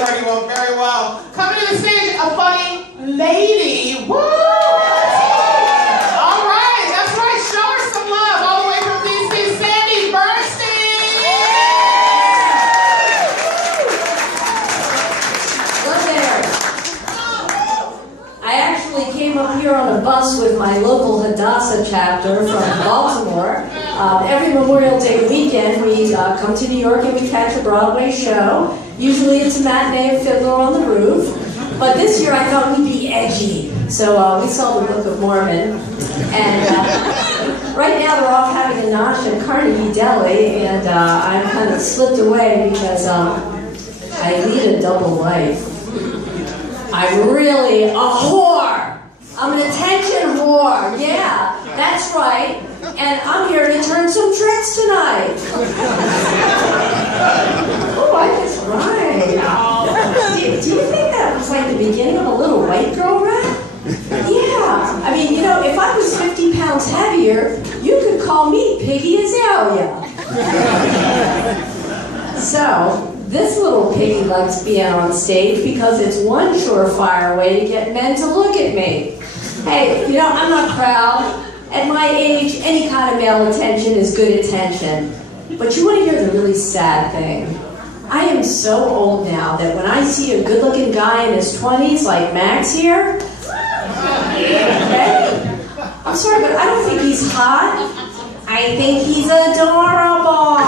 very well, very well. Coming to the stage, a funny lady. Woo! All right, that's right. Show her some love. All the way from DC, Sandy Bernstein. Hello there. I actually came up here on a bus with my local Hadassah chapter from Baltimore. Every Memorial Day weekend, we come to New York and we catch a Broadway show. Usually it's a matinee of Fiddler on the Roof. But this year I thought we'd be edgy. So we saw the Book of Mormon. And right now they're off having a nosh at Carnegie Deli. And I'm kind of slipped away because I lead a double life. I'm really a whore. I'm an attention whore. Yeah, that's right. And I'm here to turn some tricks tonight. Oh, I just rhymed. Do you think that was like the beginning of a little white girl rap? Yeah. I mean, you know, if I was 50 pounds heavier, you could call me Piggy Azalea. So, this little piggy likes being on stage because it's one surefire way to get men to look at me. Hey, you know, I'm not proud. At my age, any kind of male attention is good attention. But you want to hear the really sad thing? I am so old now that when I see a good-looking guy in his 20s, like Max here, okay? I'm sorry, but I don't think he's hot. I think he's adorable.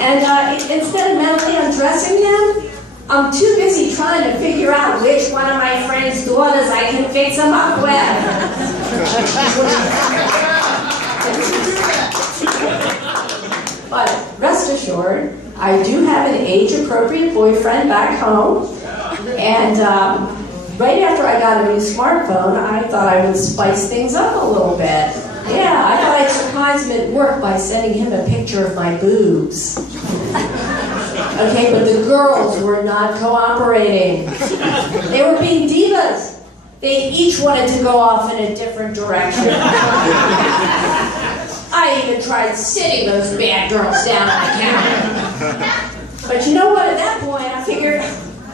And instead of mentally undressing him, I'm too busy trying to figure out which one of my friend's daughters I can fix him up with. But rest assured, I do have an age-appropriate boyfriend back home. And right after I got a new smartphone, I thought I would spice things up a little bit. Yeah, I thought I'd surprise him at work by sending him a picture of my boobs. Okay, but the girls were not cooperating. They were being divas. They each wanted to go off in a different direction. I even tried sitting those bad girls down on the counter. But you know what, at that point I figured, I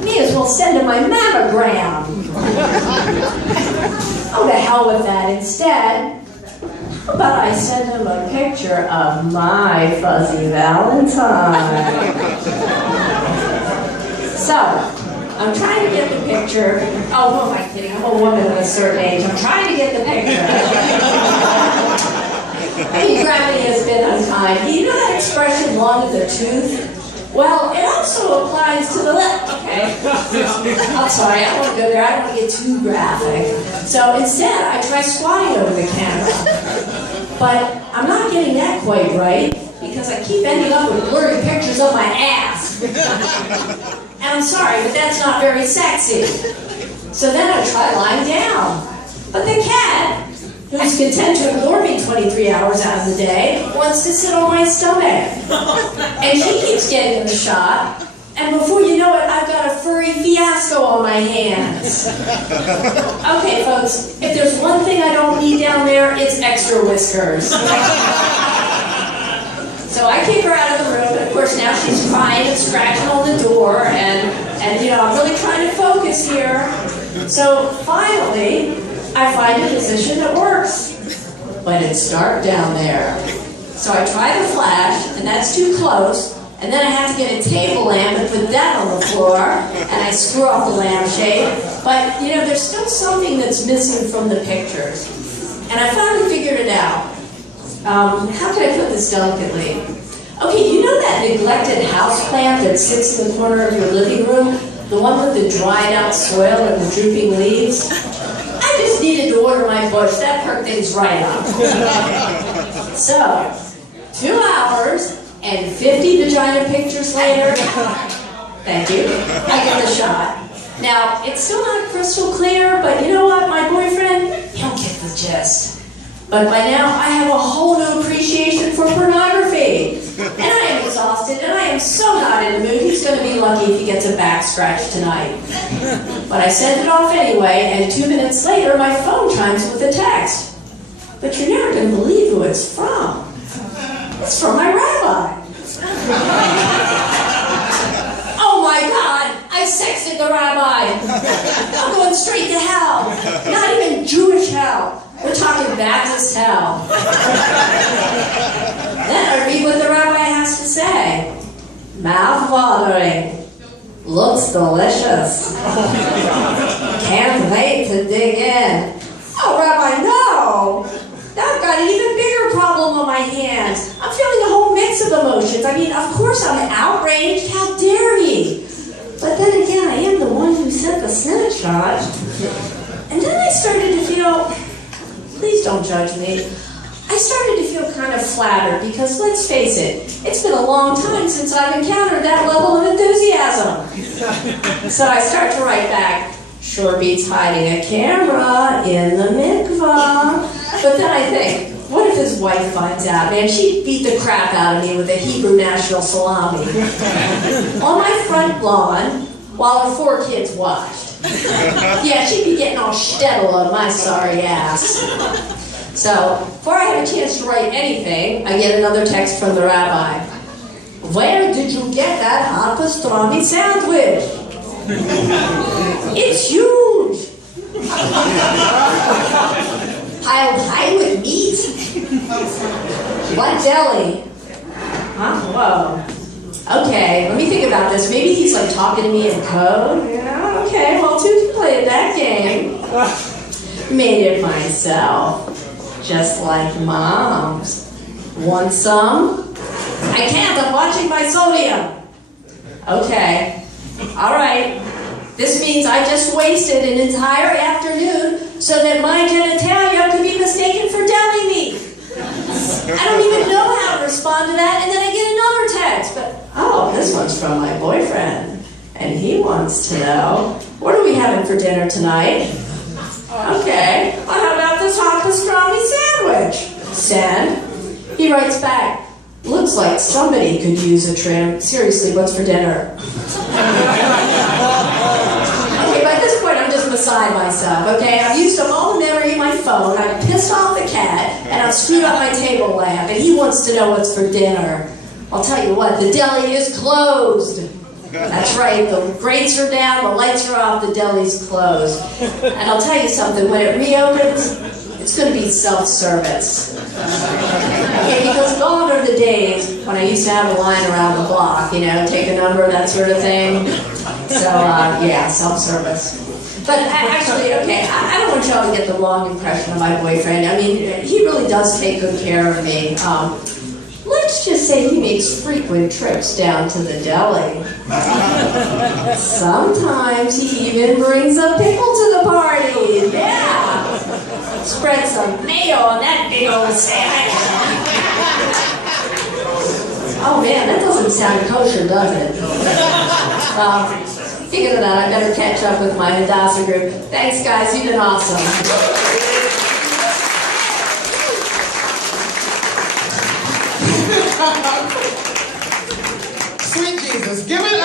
may as well send them my mammogram. Oh, to hell with that. Instead, how about I send him a picture of my fuzzy Valentine? So, I'm trying to get the picture. Oh, who am I kidding? I'm a woman of a certain age. I'm trying to get the picture. Hey, gravity has been unkind. You know that expression, long as a tooth? Well, it also applies to the left. Okay. I'm sorry, I don't want to go there. I don't want to get too graphic. So instead, I try squatting over the camera. But I'm not getting that quite right because I keep ending up with blurry pictures of my ass. And I'm sorry, but that's not very sexy. So then I try lying down. But the cat, who's content to ignore me 23 hours out of the day, wants to sit on my stomach. And she keeps getting the shot. And before you know it, I've got a furry fiasco on my hands. Okay, folks, if there's one thing I don't need down there, it's extra whiskers. So I kick her out of the room, and of course now she's crying and scratching on the door, and you know, I'm really trying to focus here. So finally, I find a position that works. But it's dark down there. So I try the flash, and that's too close. And then I have to get a table lamp and put that on the floor, and I screw off the lampshade. But, you know, there's still something that's missing from the pictures. And I finally figured it out. How can I put this delicately? Okay, you know that neglected houseplant that sits in the corner of your living room? The one with the dried out soil and the drooping leaves? I just needed to water my bush. That perked things right up. So, 2 hours and 50 vagina pictures later, thank you, I get the shot. Now, it's still not crystal clear, but you know what, my boyfriend, he'll get the gist. But by now, I have a whole new appreciation for pornography. And I am exhausted, and I am so not in the mood, he's going to be lucky if he gets a back scratch tonight. But I sent it off anyway, and 2 minutes later, my phone chimes with a text. But you're never going to believe who it's from. It's from my rabbi. sexted the rabbi. I'm going straight to hell. Not even Jewish hell. We're talking Baptist hell. Then I read what the rabbi has to say. Mouth-watering. Looks delicious. Can't wait to dig in. Oh, Rabbi, no! Now I've got an even bigger problem on my hands. I'm feeling a whole mix of emotions. I mean, of course I'm outraged. How dare he? But then again, I am the one who sent the snitch charge. And then I started to feel, please don't judge me, I started to feel kind of flattered because, let's face it, it's been a long time since I've encountered that level of enthusiasm. So I start to write back, sure beats hiding a camera in the mikvah. But then I think, what if his wife finds out? Man, she'd beat the crap out of me with a Hebrew national salami. On my front lawn, while her 4 kids watched. Yeah, she'd be getting all shtetl on my sorry ass. So, before I have a chance to write anything, I get another text from the rabbi. Where did you get that hot pastrami sandwich? It's huge! Piled high with meat. What deli? Huh? Whoa. Okay, let me think about this. Maybe he's like talking to me in code. Yeah, okay, well, 2 played that game. Made it myself. Just like Mom's. Want some? I can't, I'm watching my sodium. Okay. All right. This means I just wasted an entire afternoon so that my genitalia could be mistaken for deli meat. I don't even know how to respond to that, and then I get another text. But, oh, this one's from my boyfriend. And he wants to know, what are we having for dinner tonight? Okay, well, how about this hot pastrami sandwich? Send. He writes back, looks like somebody could use a trim. Seriously, what's for dinner? Okay, by this point, I'm just beside myself, okay? I've used up all the memory of my phone, I've pissed off the cat, and I've screwed up my table lamp, and he wants to know what's for dinner. I'll tell you what, the deli is closed. That's right, the grates are down, the lights are off, the deli's closed. And I'll tell you something, when it reopens, it's going to be self-service. Okay, because gone are the days when I used to have a line around the block, you know, take a number, that sort of thing. So, yeah, self-service. But actually, okay, I don't want y'all to get the wrong impression of my boyfriend. I mean, he really does take good care of me. Let's just say he makes frequent trips down to the deli. Sometimes he even brings a pickle to the party. Yeah. Spread some mayo on that big old sandwich. Oh man, that doesn't sound kosher, does it? Speaking of that, I better catch up with my Hadassah group. Thanks guys, you've been awesome. Sweet Jesus, give it